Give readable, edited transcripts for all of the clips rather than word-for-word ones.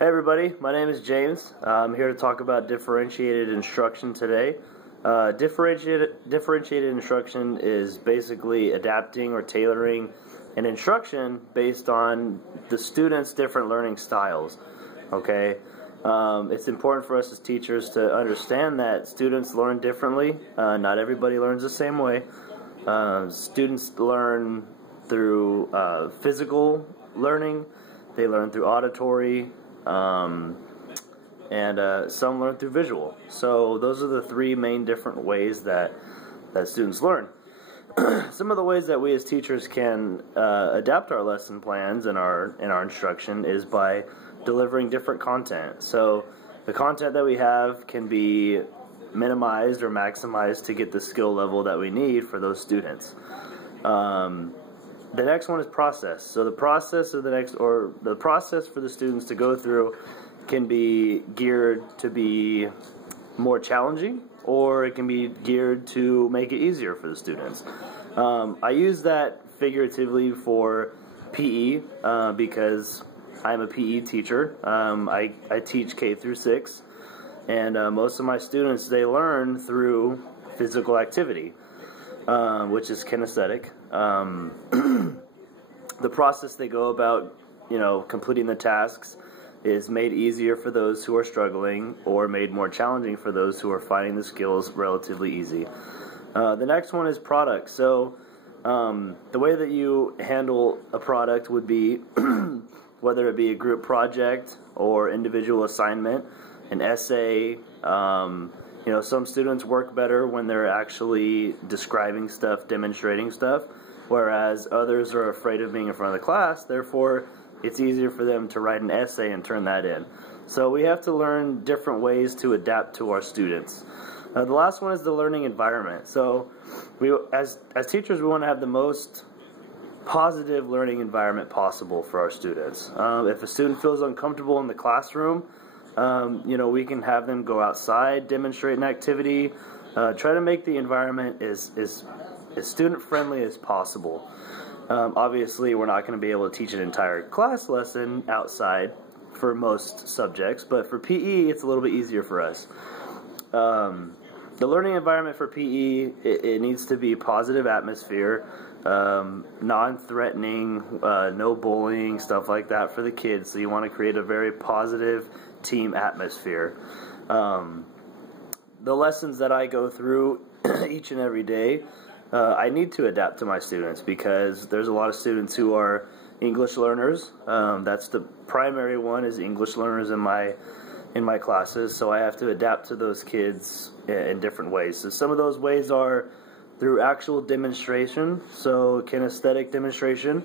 Hey everybody, my name is James. I'm here to talk about differentiated instruction today. Differentiated instruction is basically adapting or tailoring an instruction based on the student's different learning styles. Okay, it's important for us as teachers to understand that students learn differently. Not everybody learns the same way. Students learn through physical learning. They learn through auditory. And some learn through visual. So those are the three main different ways that students learn. Some of the ways that we as teachers can adapt our lesson plans and our instruction is by delivering different content. So the content that we have can be minimized or maximized to get the skill level that we need for those students. The next one is process. So the process for the students to go through can be geared to be more challenging, or it can be geared to make it easier for the students. I use that figuratively for PE because I'm a PE teacher. I teach K through 6, and most of my students, they learn through physical activity, which is kinesthetic. The process they go about, completing the tasks is made easier for those who are struggling, or made more challenging for those who are finding the skills relatively easy. The next one is product. So the way that you handle a product would be whether it be a group project or individual assignment, an essay. Some students work better when they're actually describing stuff, demonstrating stuff, whereas others are afraid of being in front of the class. Therefore, it's easier for them to write an essay and turn that in. So we have to learn different ways to adapt to our students. The last one is the learning environment. So as teachers, we want to have the most positive learning environment possible for our students. If a student feels uncomfortable in the classroom, we can have them go outside, demonstrate an activity, try to make the environment as student-friendly as possible. Obviously, we're not going to be able to teach an entire class lesson outside for most subjects, but for PE, it's a little bit easier for us. The learning environment for PE, it needs to be positive atmosphere, non-threatening, no bullying, stuff like that for the kids. So you want to create a very positive team atmosphere. The lessons that I go through each and every day, I need to adapt to my students because there's a lot of students who are English learners. That's the primary one, is English learners in my classes. So I have to adapt to those kids in different ways. So some of those ways are through actual demonstration, so kinesthetic demonstration.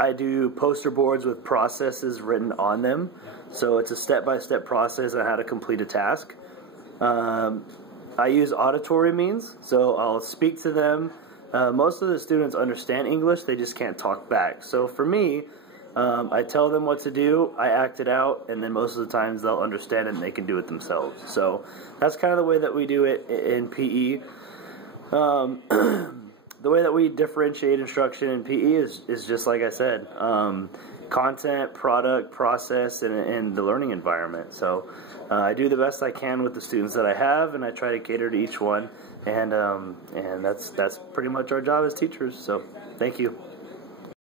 I do poster boards with processes written on them. So it's a step-by-step process on how to complete a task. I use auditory means, so I'll speak to them. Most of the students understand English, they just can't talk back. So for me, I tell them what to do, I act it out, and then most of the times they'll understand it and they can do it themselves. So that's kind of the way that we do it in PE. The way that we differentiate instruction in PE is just like I said. Content, product, process, and the learning environment. So I do the best I can with the students that I have, and I try to cater to each one, and that's pretty much our job as teachers. So thank you.